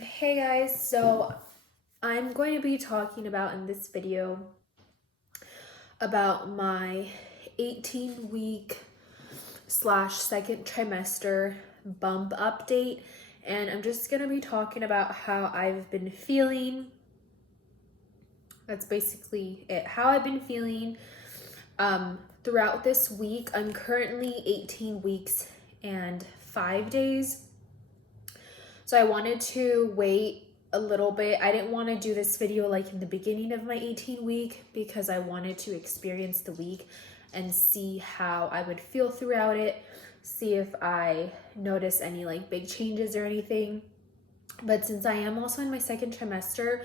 Hey guys, so I'm going to be talking about in this video about my 18-week slash second trimester bump update, and I'm just going to be talking about how I've been feeling. That's basically it. How I've been feeling throughout this week. I'm currently 18 weeks and 5 days. So I wanted to wait a little bit. I didn't want to do this video like in the beginning of my 18 week because I wanted to experience the week and see how I would feel throughout it, see if I notice any like big changes or anything. But since I am also in my second trimester,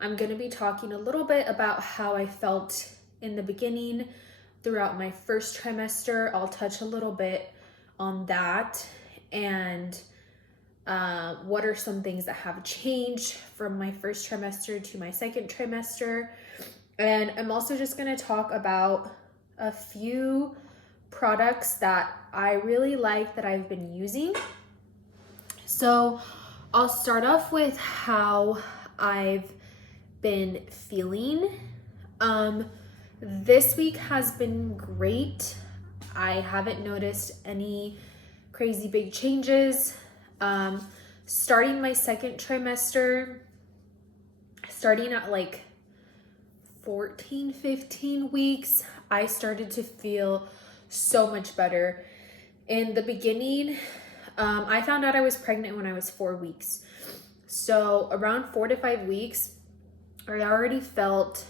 I'm going to be talking a little bit about how I felt in the beginning throughout my first trimester. I'll touch a little bit on that and what are some things that have changed from my first trimester to my second trimester. And I'm also just going to talk about a few products that I really like that I've been using. So I'll start off with how I've been feeling. This week has been great. I haven't noticed any crazy big changes. Starting my second trimester, starting at like 14, 15 weeks, I started to feel so much better. In the beginning, I found out I was pregnant when I was 4 weeks. So around 4 to 5 weeks, I already felt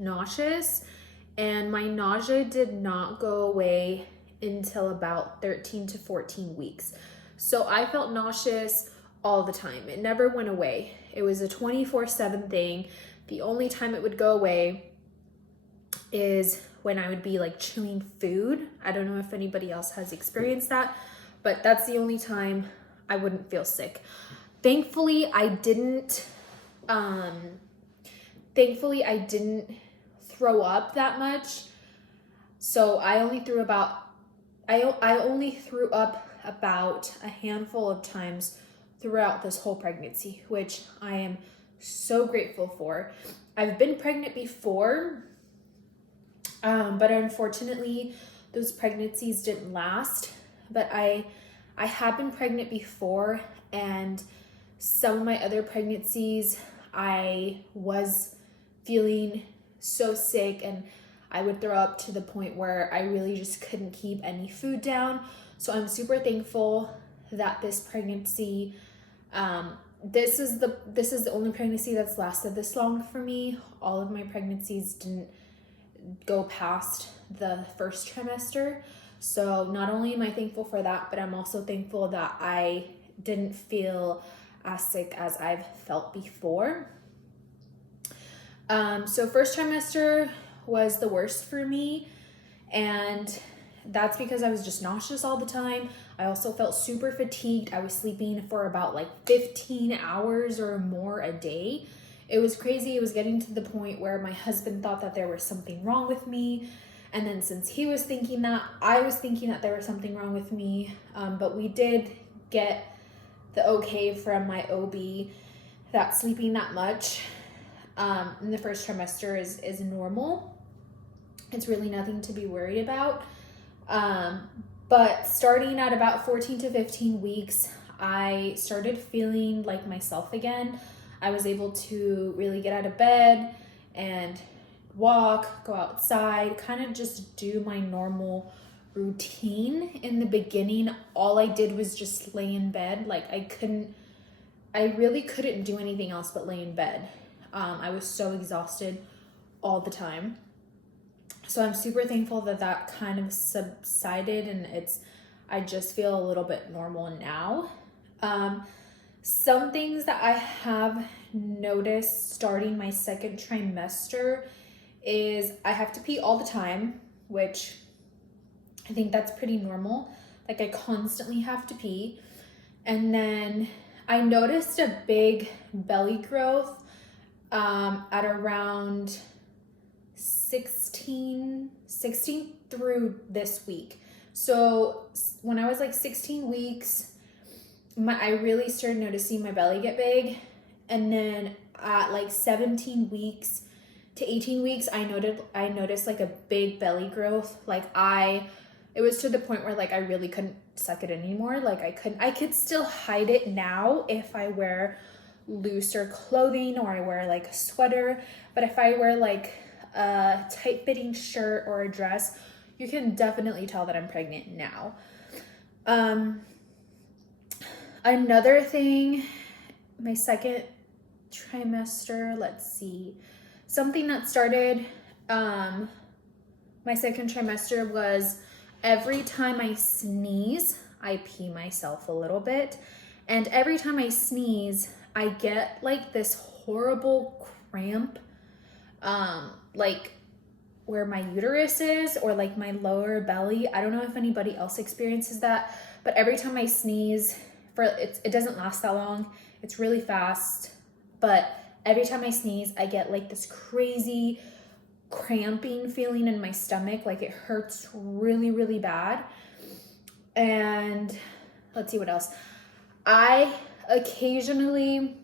nauseous, and my nausea did not go away until about 13 to 14 weeks. So I felt nauseous all the time. It never went away. It was a 24/7 thing. The only time it would go away is when I would be like chewing food. I don't know if anybody else has experienced that, but that's the only time I wouldn't feel sick. Thankfully, I didn't throw up that much. So I only threw up about a handful of times throughout this whole pregnancy, which I am so grateful for. I've been pregnant before, but unfortunately those pregnancies didn't last. But I have been pregnant before, and some of my other pregnancies I was feeling so sick and I would throw up to the point where I really just couldn't keep any food down. So I'm super thankful that this pregnancy, this is the only pregnancy that's lasted this long for me. All of my pregnancies didn't go past the first trimester. So not only am I thankful for that, but I'm also thankful that I didn't feel as sick as I've felt before. So first trimester was the worst for me, and that's because I was just nauseous all the time. I also felt super fatigued. I was sleeping for about like 15 hours or more a day. It was crazy. It was getting to the point where my husband thought that there was something wrong with me. And then since he was thinking that, I was thinking that there was something wrong with me. But we did get the okay from my OB that sleeping that much in the first trimester is normal. It's really nothing to be worried about. But starting at about 14 to 15 weeks, I started feeling like myself again. I was able to really get out of bed and walk, go outside, kind of just do my normal routine. In the beginning, all I did was just lay in bed. Like I really couldn't do anything else but lay in bed. I was so exhausted all the time. So I'm super thankful that that kind of subsided, and I just feel a little bit normal now. Some things that I have noticed starting my second trimester is I have to pee all the time, which I think that's pretty normal. Like I constantly have to pee. And then I noticed a big belly growth at around 16 through this week. So when I was like 16 weeks, I really started noticing my belly get big. And then at like 17 weeks to 18 weeks, I noticed like a big belly growth. It was to the point where like I really couldn't suck it anymore. Like I could still hide it now if I wear looser clothing or I wear like a sweater. But if I wear like a tight fitting shirt or a dress, you can definitely tell that I'm pregnant now. Another thing, my second trimester, let's see, something that started my second trimester was every time I sneeze, I pee myself a little bit. And every time I sneeze, I get like this horrible cramp, like where my uterus is or like my lower belly. I don't know if anybody else experiences that, but every time I sneeze, it doesn't last that long. It's really fast, but every time I sneeze, I get like this crazy cramping feeling in my stomach. Like it hurts really, really bad. And let's see what else. I occasionally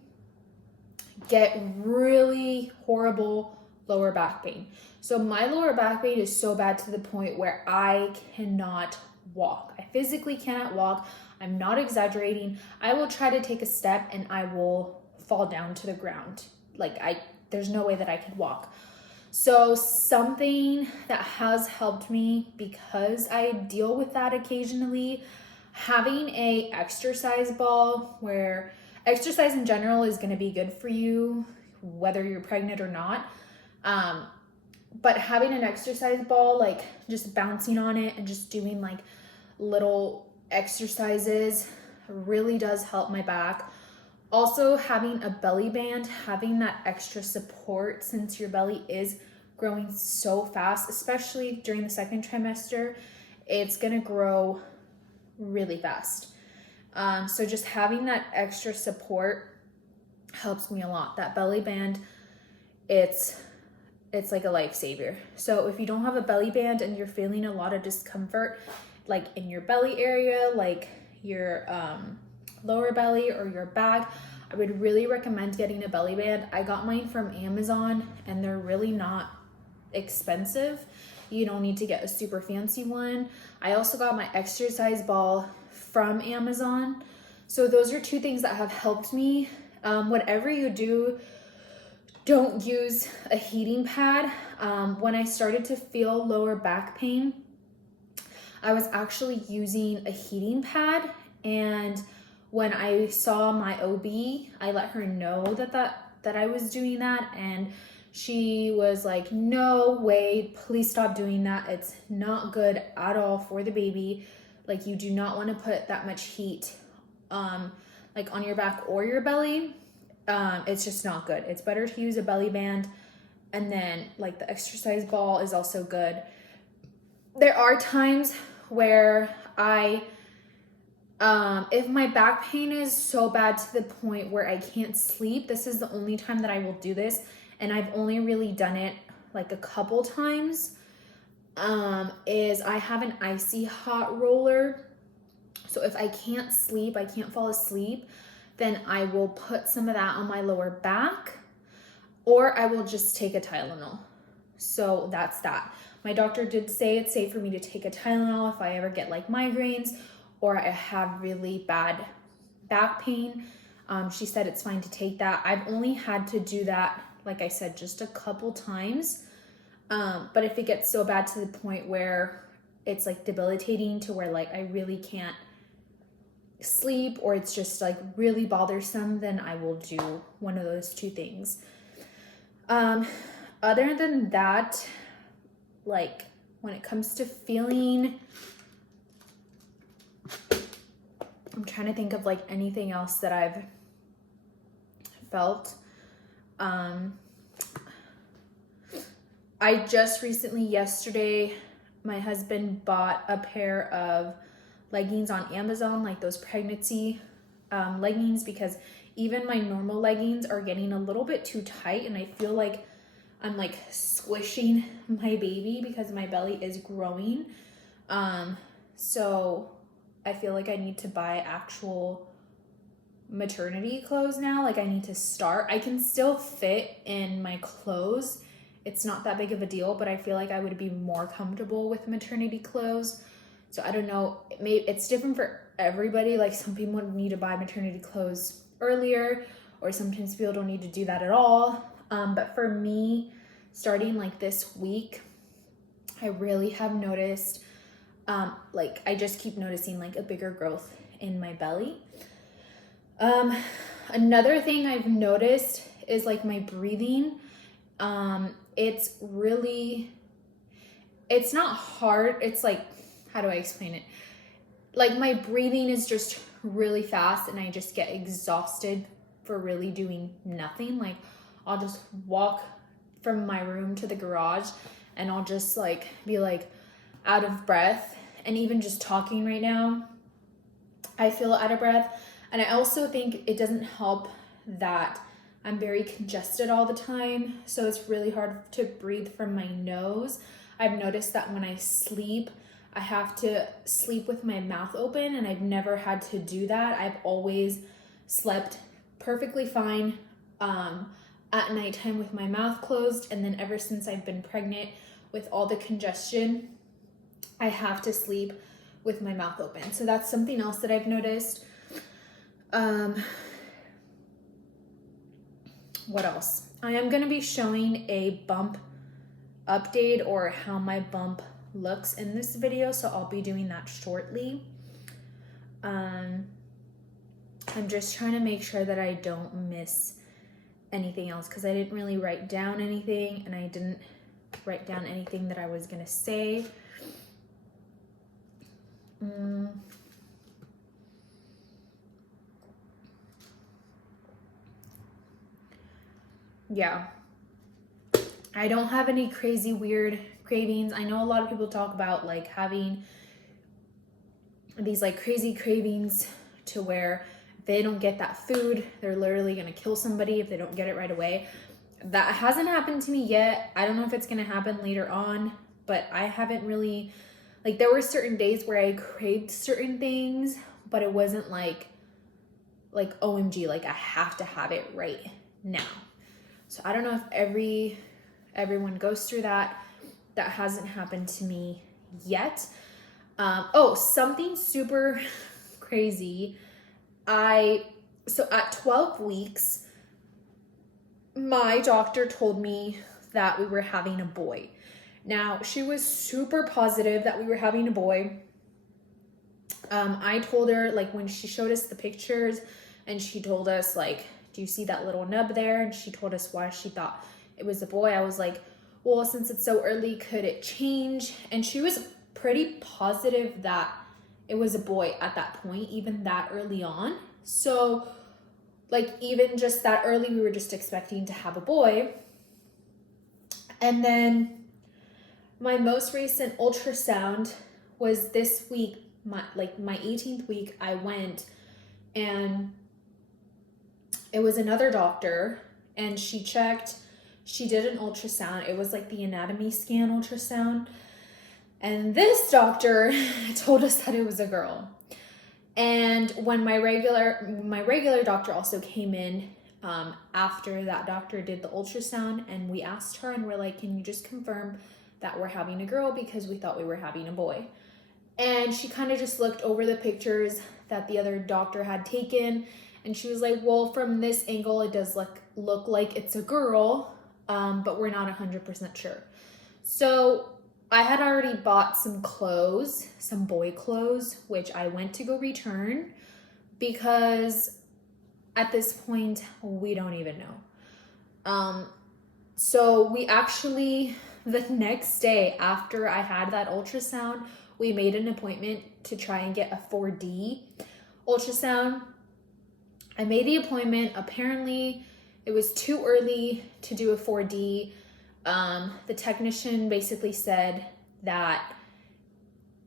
get really horrible lower back pain. So my lower back pain is so bad to the point where I cannot walk. I physically cannot walk. I'm not exaggerating. I will try to take a step and I will fall down to the ground. There's no way that I could walk. So something that has helped me, because I deal with that occasionally, having a exercise ball, where exercise in general is going to be good for you whether you're pregnant or not, but having an exercise ball, like just bouncing on it and just doing like little exercises really does help my back. Also, having a belly band, having that extra support, since your belly is growing so fast, especially during the second trimester, it's gonna grow really fast. So just having that extra support helps me a lot. That belly band, it's like a lifesaver. So if you don't have a belly band and you're feeling a lot of discomfort, like in your belly area, like your lower belly or your back, I would really recommend getting a belly band. I got mine from Amazon and they're really not expensive. You don't need to get a super fancy one. I also got my exercise ball from Amazon. So those are two things that have helped me. Whatever you do, don't use a heating pad. When I started to feel lower back pain, I was actually using a heating pad, and when I saw my OB, I let her know that I was doing that, and she was like, "No way, please stop doing that. It's not good at all for the baby. Like, you do not want to put that much heat like on your back or your belly. It's just not good. It's better to use a belly band, and then like the exercise ball is also good." There are times where if my back pain is so bad to the point where I can't sleep, this is the only time that I will do this. And I've only really done it like a couple times, is I have an icy hot roller. So if I can't sleep, I can't fall asleep, then I will put some of that on my lower back, or I will just take a Tylenol. So that's that. My doctor did say it's safe for me to take a Tylenol if I ever get like migraines or I have really bad back pain. She said it's fine to take that. I've only had to do that, like I said, just a couple times. But if it gets so bad to the point where it's like debilitating to where like I really can't sleep, or it's just like really bothersome, then I will do one of those two things. Other than that, like when it comes to feeling, I'm trying to think of like anything else that I've felt. I just recently, yesterday, my husband bought a pair of leggings on Amazon, like those pregnancy leggings, because even my normal leggings are getting a little bit too tight, and I feel like I'm like squishing my baby because my belly is growing. So I feel like I need to buy actual maternity clothes now. Like I need to start. I can still fit in my clothes. It's not that big of a deal, but I feel like I would be more comfortable with maternity clothes. So I don't know, it's different for everybody. Like some people need to buy maternity clothes earlier, or sometimes people don't need to do that at all. But for me, starting like this week, I really have noticed, like I just keep noticing like a bigger growth in my belly. Another thing I've noticed is like my breathing. It's not hard. It's like, how do I explain it? Like my breathing is just really fast and I just get exhausted for really doing nothing. Like I'll just walk from my room to the garage and I'll just like be like out of breath. And even just talking right now, I feel out of breath. And I also think it doesn't help that I'm very congested all the time. So it's really hard to breathe from my nose. I've noticed that when I sleep, I have to sleep with my mouth open, and I've never had to do that. I've always slept perfectly fine at nighttime with my mouth closed. And then ever since I've been pregnant with all the congestion, I have to sleep with my mouth open. So that's something else that I've noticed. What else? I am going to be showing a bump update, or how my bump looks in this video, so I'll be doing that shortly. I'm just trying to make sure that I don't miss anything else, because I didn't really write down anything, and I didn't write down anything that I was going to say. Yeah, I don't have any crazy weird cravings. I know a lot of people talk about like having these like crazy cravings to where if they don't get that food, they're literally gonna kill somebody if they don't get it right away. That hasn't happened to me yet. I don't know if it's gonna happen later on, but I haven't really, like there were certain days where I craved certain things, but it wasn't like OMG, like I have to have it right now. So I don't know if everyone goes through that. That hasn't happened to me yet. Something super crazy. So at 12 weeks, my doctor told me that we were having a boy. Now, she was super positive that we were having a boy. I told her, like, when she showed us the pictures and she told us, like, do you see that little nub there? And she told us why she thought it was a boy. I was like, well, since it's so early, could it change? And she was pretty positive that it was a boy at that point, even that early on. So, like, even just that early, we were just expecting to have a boy. And then my most recent ultrasound was this week, my 18th week. I went, and it was another doctor, and she did an ultrasound. It was like the anatomy scan ultrasound. And this doctor told us that it was a girl. And when my regular doctor also came in after that doctor did the ultrasound, and we asked her, and we're like, can you just confirm that we're having a girl, because we thought we were having a boy? And she kind of just looked over the pictures that the other doctor had taken, and she was like, well, from this angle, it does look like it's a girl, but we're not 100% sure. So I had already bought some clothes, some boy clothes, which I went to go return, because at this point, we don't even know. So we actually, the next day after I had that ultrasound, we made an appointment to try and get a 4D ultrasound. I made the appointment. Apparently, it was too early to do a 4D. The technician basically said that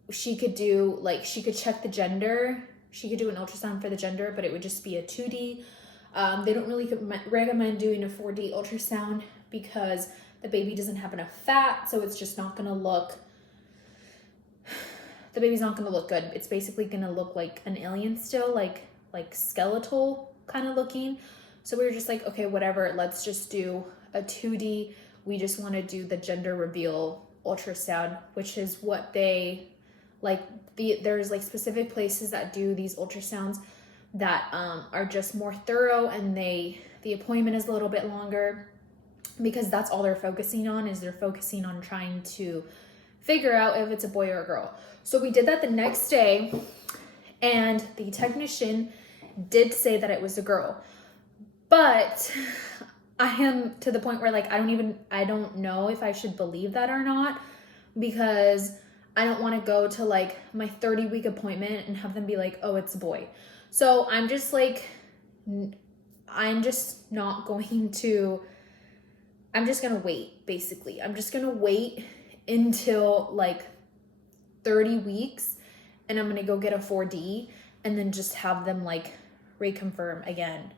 she could check the gender. She could do an ultrasound for the gender, but it would just be a 2D. They don't really recommend doing a 4D ultrasound because the baby doesn't have enough fat, so it's just not gonna look, the baby's not gonna look good. It's basically gonna look like an alien still, like skeletal, kind of looking. So we were just like, okay, whatever, let's just do a 2D. We just want to do the gender reveal ultrasound, which is what they like. There's like specific places that do these ultrasounds that are just more thorough, and the appointment is a little bit longer because that's all they're focusing on, is they're focusing on trying to figure out if it's a boy or a girl. So we did that the next day, and the technician did say that it was a girl. But I am to the point where like I don't know if I should believe that or not, because I don't want to go to like my 30-week appointment and have them be like, oh, it's a boy. So I'm just like, I'm just going to wait, basically. I'm just going to wait until like 30 weeks, and I'm going to go get a 4D and then just have them like reconfirm again.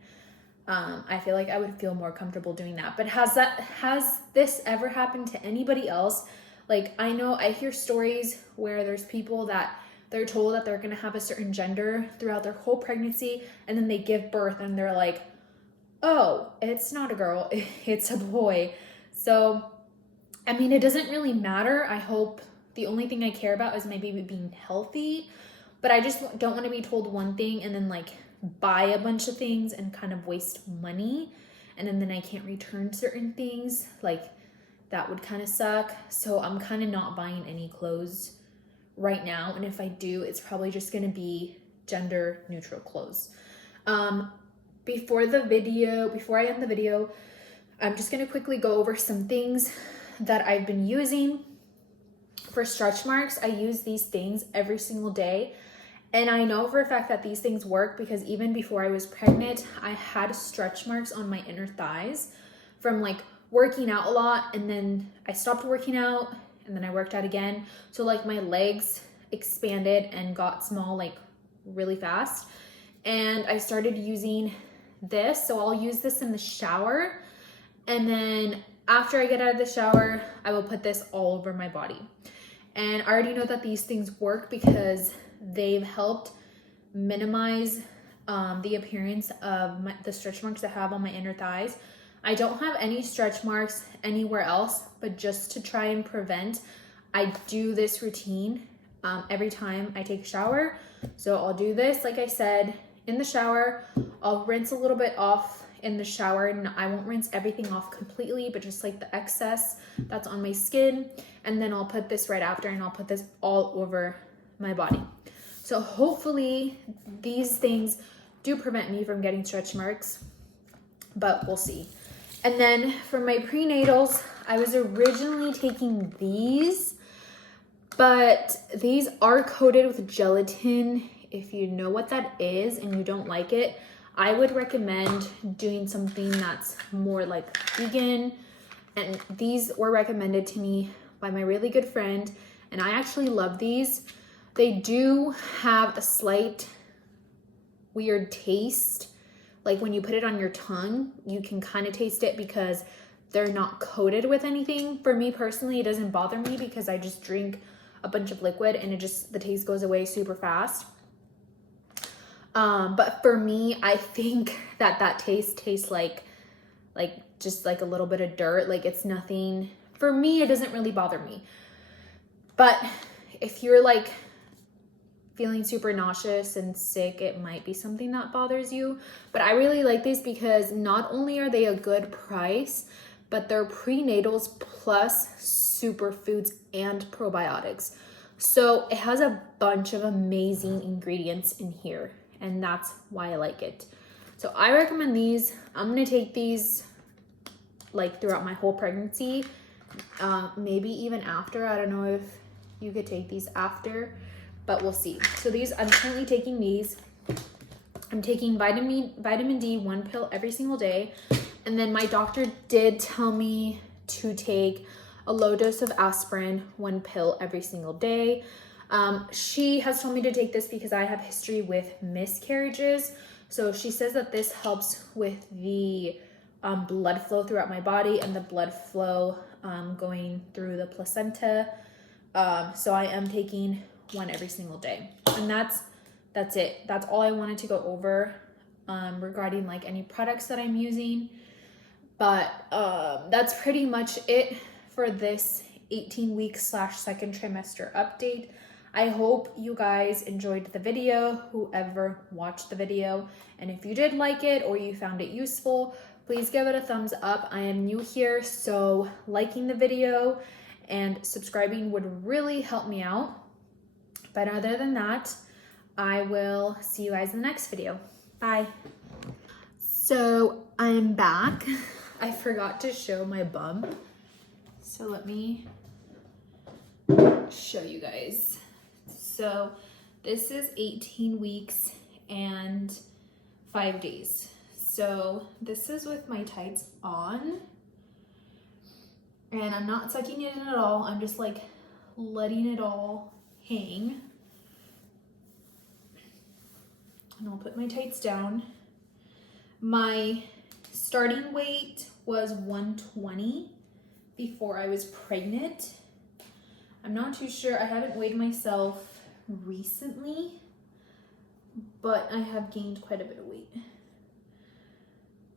I feel like I would feel more comfortable doing that. But has this ever happened to anybody else? Like, I know I hear stories where there's people that they're told that they're going to have a certain gender throughout their whole pregnancy, and then they give birth and they're like, oh, it's not a girl, it's a boy. So, I mean, it doesn't really matter. I hope the only thing I care about is my baby being healthy, but I just don't want to be told one thing and then like buy a bunch of things and kind of waste money, and then I can't return certain things. Like, that would kind of suck. So I'm kind of not buying any clothes right now, and if I do, it's probably just going to be gender neutral clothes. Before I end the video, I'm just going to quickly go over some things that I've been using. For stretch marks, I use these things every single day. And I know for a fact that these things work because even before I was pregnant, I had stretch marks on my inner thighs from like working out a lot. And then I stopped working out and then I worked out again. So like my legs expanded and got small like really fast. And I started using this. So I'll use this in the shower. And then after I get out of the shower, I will put this all over my body. And I already know that these things work because they've helped minimize the appearance of the stretch marks I have on my inner thighs. I don't have any stretch marks anywhere else, but just to try and prevent, I do this routine every time I take a shower. So I'll do this, like I said, in the shower. I'll rinse a little bit off in the shower, and I won't rinse everything off completely, but just like the excess that's on my skin. And then I'll put this right after, and I'll put this all over my body. So hopefully these things do prevent me from getting stretch marks, but we'll see. And then for my prenatals, I was originally taking these, but these are coated with gelatin. If you know what that is and you don't like it, I would recommend doing something that's more like vegan. And these were recommended to me by my really good friend, and I actually love these. They do have a slight weird taste. Like when you put it on your tongue, you can kind of taste it because they're not coated with anything. For me personally, it doesn't bother me because I just drink a bunch of liquid and the taste goes away super fast. But for me, I think that taste tastes like just like a little bit of dirt. Like it's nothing, for me, it doesn't really bother me. But if you're like feeling super nauseous and sick, it might be something that bothers you. But I really like these because not only are they a good price, but they're prenatals plus superfoods and probiotics. So it has a bunch of amazing ingredients in here, and that's why I like it. So I recommend these. I'm gonna take these like throughout my whole pregnancy, maybe even after. I don't know if you could take these after, but we'll see. So I'm currently taking these. I'm taking vitamin D, 1 pill every single day. And then my doctor did tell me to take a low dose of aspirin, 1 pill every single day. She has told me to take this because I have history with miscarriages. So she says that this helps with the blood flow throughout my body and the blood flow going through the placenta. So I am taking one every single day, and that's it. That's all I wanted to go over regarding like any products that I'm using. But that's pretty much it for this 18-week / second trimester update. I hope you guys enjoyed the video, whoever watched the video. And if you did like it or you found it useful, please give it a thumbs up. I am new here, so liking the video and subscribing would really help me out. But other than that, I will see you guys in the next video. Bye. So I'm back. I forgot to show my bump. So let me show you guys. So this is 18 weeks and 5 days. So this is with my tights on. And I'm not sucking it in at all. I'm just like letting it all hang. And I'll put my tights down. My starting weight was 120 before I was pregnant. I'm not too sure. I haven't weighed myself recently, but I have gained quite a bit of weight.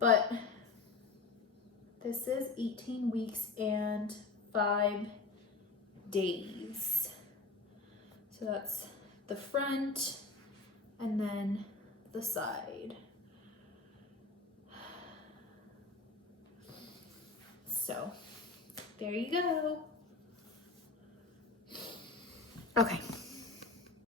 But this is 18 weeks and 5 days. So that's the front and then the side. So there you go. Okay.